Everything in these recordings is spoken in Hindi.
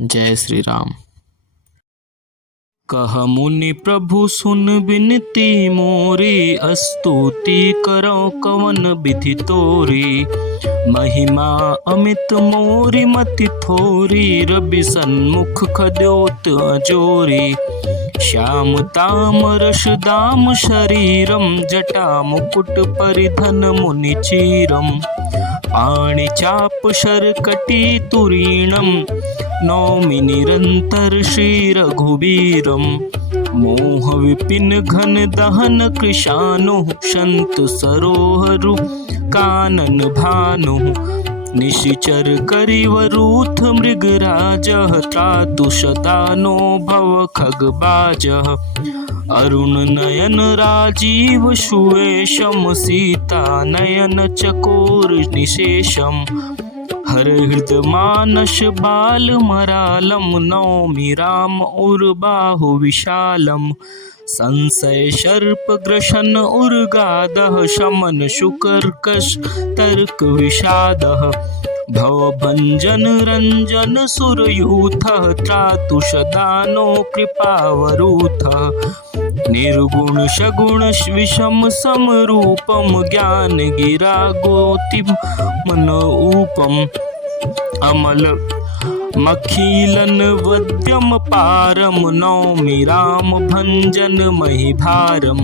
जय श्री राम। कह मुनि प्रभु सुन बिनती मोरी, स्तुति करो कवन विधि तोरी। महिमा अमित मोरी मति थोरी, रवि सन्मुख खद्योत अजोरी। श्याम ताम रस दाम शरीरम, जटा मुकुट परिधन मुनि चीरम। पाणि चाप शरकटी तुरीणम, नौमि निरंतर श्री रघुबीरम। मोह विपिन घन दहन कृशानु, संत सरोहरु कानन भानु। निशिचर करिवरूथ मृगराजः, त्रातु शतानो भव खगबाजः। अरुण नयन राजीव सुवेशम, सीता नयन चकोर निशेषम। हर हृदय मानस बाल मरालम, नौमि राम उर्बाहु विशालम। संशय सर्प ग्रसन उर्गादः, शमन शुकर्कश तर्क विषादः। भवभंजन रंजन सुरयूथः, त्रातु सदानो कृपावरूथः। निर्गुण सगुण विषम समरूपम, ज्ञान गिरा गोतिम मन ऊपम। अमल मखीलन वद्यम पारम, नौमि राम भंजन महिभारम।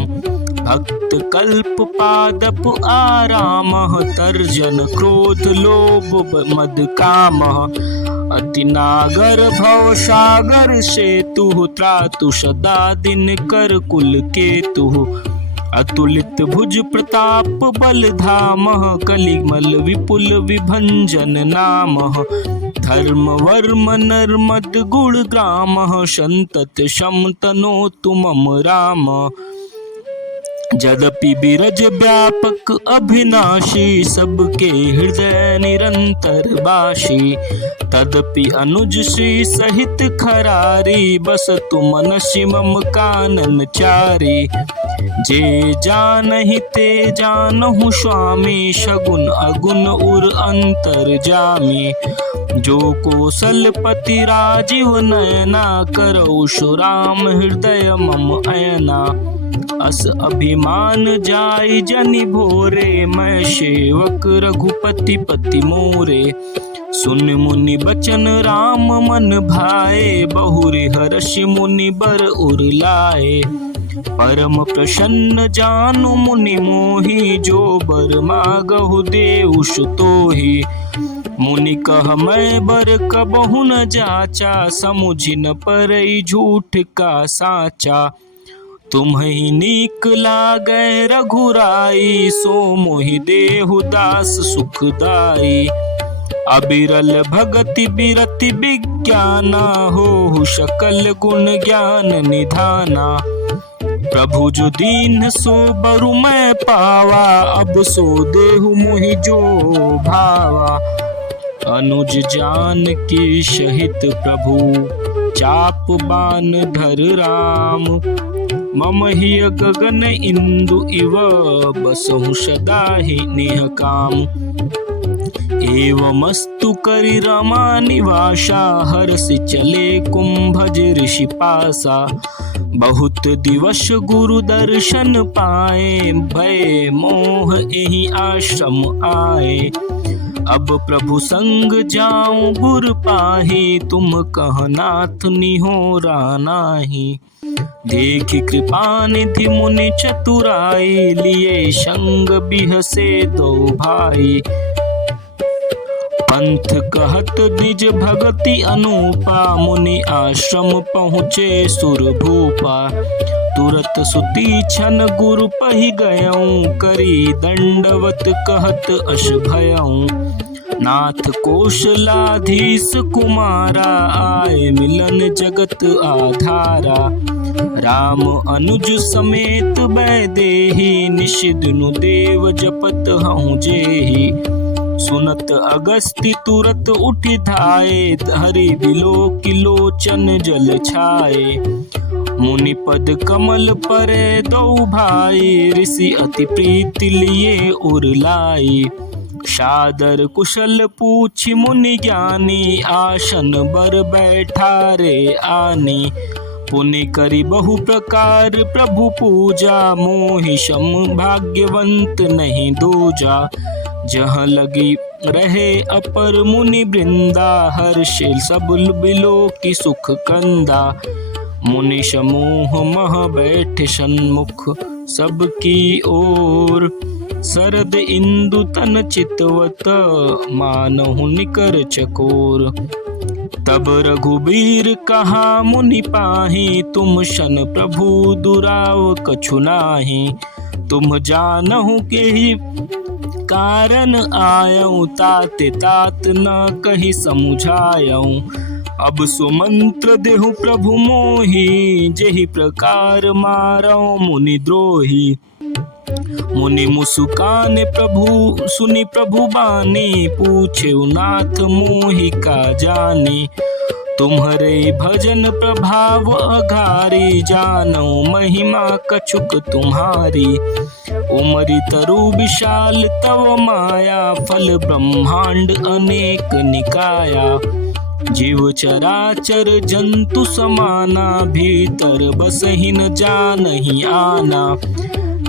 भक्त कल्प पादप आरामः, तर्जन क्रोध लोभ मद कामः। अति नागर भव सागर सेतु, त्रातु सदा दिन कर कुल केतु। अतुलित भुज प्रताप बल धामः, कलिमल विपुल विभंजन नामः। धर्म वर्म नर्मद गुण ग्रामः, संतत शम तनोतु मम राम। यद्यपि बिरज व्यापक अभिनाशी, सबके हृदय निरंतर बासी। तदपि अनुज श्री सहित खरारी, बसतु मनसि मम कानन चारी। जे जानहि ते जानहु स्वामी, सगुन अगुन उर अंतर जामी। जो कौशलपति राजीव नयना, करौ सुराम हृदय मम अयना। अस अभिमान जाय जनि भोरे, मैं सेवक रघुपति पति मोरे। सुन मुनि बचन राम मन भाए, बहुरि हर्षि मुनि बर उर लाए। परम प्रसन्न जानु मुनि मोहि, जो बर मागहु देउ सुतोहि। मुनि कह मैं बर कबहु न जाचा, समुझि न परई झूठ का साचा। तुम्हि नीक लागै रघुराई, सो मोहि देहु दास सुखदाई। अबिरल भगति बिरति विज्ञाना, होहु सकल गुण ज्ञान निधाना। प्रभु जो दीन सो बरु मैं पावा, अब सो देहु मोहि जो भावा। अनुज जान की सहित प्रभु, चाप बान धर राम। मम हिय गगन इंदु इव, बसहु सदा ही नेह काम। एवमस्तु करि रमा निवासा, हर्षि चले कुंभज ऋषि पासा। बहुत दिवस गुरु दर्शन पाए, भय मोह एहि आश्रम आए। अब प्रभु संग जाऊं गुर पाही, तुम कह नाथ निहोरा नाहि। देख कृपा निधि मुनि चतुराई, लिए संग बिहसे दो भाई। पंथ कहत निज भगति अनूपा, मुनि आश्रम पहुँचे सुर भूपा। तुरत सुती छन गुरु पहि गयऊं, करी दंडवत कहत अस भयऊं। नाथ कौशलाधीश कुमारा, आए मिलन जगत आधारा। राम अनुज समेत बैदेही, निश दिनु देव जपत हऊँ जेहि। सुनत अगस्त्य तुरत उठि धाये, हरि बिलोकि लोचन जल छाये। मुनि पद कमल परे दो भाई, ऋषि अति प्रीति लिए उर लाई। सादर कुशल पूछि मुनि ज्ञानी, आसन बर बैठा रे आनी। पुनि करी बहु प्रकार प्रभु पूजा, मोहि सम भाग्यवंत नहीं दूजा। जहाँ लगी रहे अपर मुनि वृंदा, हर्षे सब बिलो की सुख कंदा। मुनि समूह मह बैठ सन्मुख, सबकी ओर शरद इंदु तन चितवत, मानहु निकर चकोर। तब रघुबीर कहा मुनि पाहि, तुम शन प्रभु दुराव कछु नाहि। तुम जानहु के ही कारण आयऊँ, तात तात न कही समुझायऊँ। अब सुमंत्र देहु प्रभु मोहि, जेहि प्रकार मारऊ मुनि द्रोही। मुनि मुस्कान प्रभु सुनि प्रभु बानी, पूछे नाथ मोहि का जानी। तुम्हारे भजन प्रभाव अघारी, जानो महिमा कछुक तुम्हारी। उमरि तरु विशाल तव माया, फल ब्रह्मांड अनेक निकाया। जीव चराचर जंतु समाना, भीतर बसहि न जानहि आना।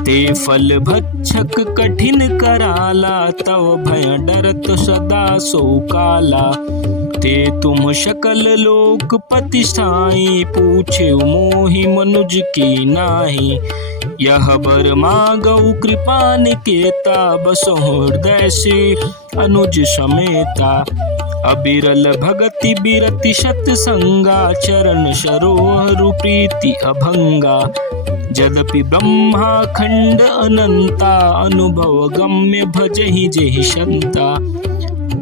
ते फल भक्षक कठिन कराला, तव भय डरत सदा सो काला। ते तुम सकल लोक पति साई, पूछे मोहि मनुज की नाही। यह बर मागऊ कृपा निकेता, बसहु हृदय से अनुज समेता। अबिरल भगति बिरति सत्संगा, चरण सरोहरु प्रीति अभंगा। यद्यपि ब्रह्माखंड अनंता, अनुभव गम्य भजहि जेहि संता।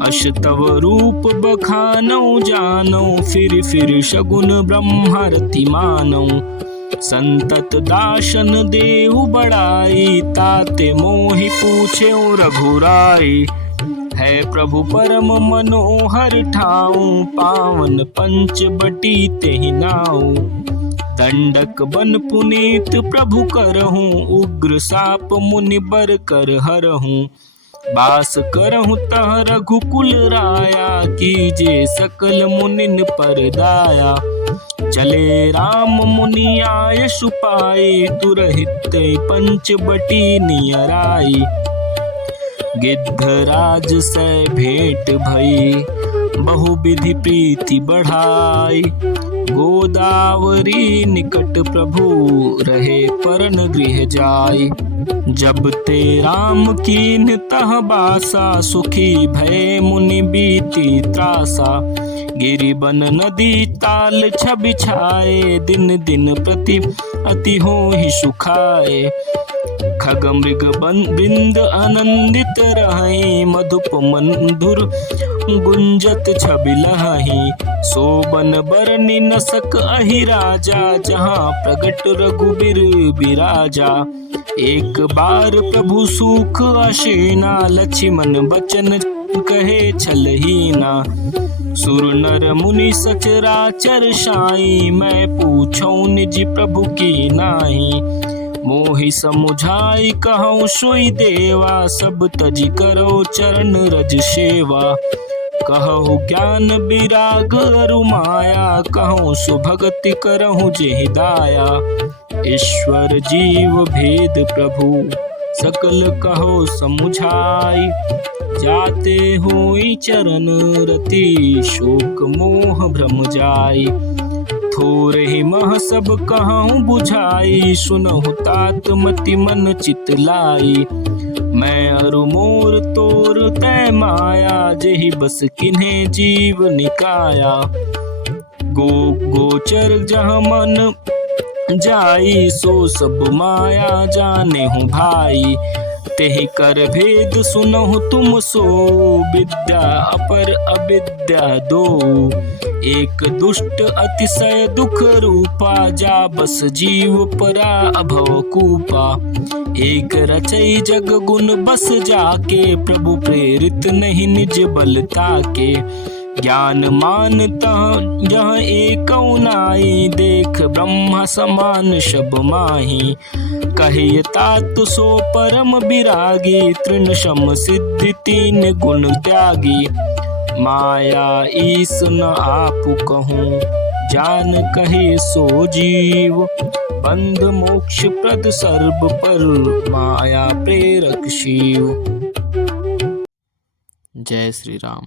अस तव रूप बखानऊ जानऊ, फिर सगुन ब्रह्मारति मानऊ। संतत दासन देहु बड़ाई, ताते मोहि पूछे रघुराई। है प्रभु परम मनोहर ठाऊं, पावन पंच बटी तेहि नाऊ। दंडक बन पुनीत प्रभु करहूँ, उग्र साप मुनि बर कर हरहूँ। बास करहूँ तह रघुकुल राया, कीजे सकल मुनिन पर दाया। चले राम मुनि आय सुपाई, तुरहित पंच बटी नियराई। गिद्धराज से भेंट भई, बहुविधि प्रीति बढ़ाई। गोदावरी निकट प्रभु, रहे परन गृह जाय। जब ते राम कीन्ह तह बासा, सुखी भय मुनि बीती त्रासा। गिरि बन नदी ताल छबि छाए, दिन दिन प्रति अति होहि सुखाए। खग मृग बिंद आनंदित रहि, मधुप मधुर गुंजत छबि लहहि। सोबन बरनि न सक अहि राजा, जहाँ प्रगट रघुबीर बिराजा। एक बार प्रभु सुख आसेना, लक्ष्मण बचन कहे छलहीना। सुर नर मुनि सचराचर साई, मैं पूछऊँ निज प्रभु की नाई। मोहि समुझाई कहूँ सोई देवा, सब तज करो चरण रज सेवा। कहूँ ज्ञान विराग अरु माया, कहूँ सुभगति करहूँ जेहि दाया। ईश्वर जीव भेद प्रभु, सकल कहो समुझाई। जाते होई चरण रति, शोक मोह भ्रम जाई। थोरे ही मह सब कहूँ बुझाई, सुनहु तात मति मन चित लाई। मैं अरु मोर तोर तै माया, जेहि बस किन्हे जीव निकाया। गोचर जहाँ मन जाई, सो सब माया जाने हूँ भाई। तेहि कर भेद सुनहु तुम सो, विद्या अपर अविद्या दो। एक दुष्ट अतिशय दुख रूपा, जा बस जीव परा अभव कूपा। एक रचई जग गुण बस जाके, प्रभु प्रेरित नहीं निज बल ताके। ज्ञान मानता जह एक नाई, देख ब्रह्म समान शब माही। कहे तात सो परम विरागी, तृण शम सिद्धि तीन गुण त्यागी। माया ईस न आपु कहूँ, जान कहे सो जीव। बंध मोक्ष प्रद सर्ब पर, माया प्रेरक शिव। जय श्री राम।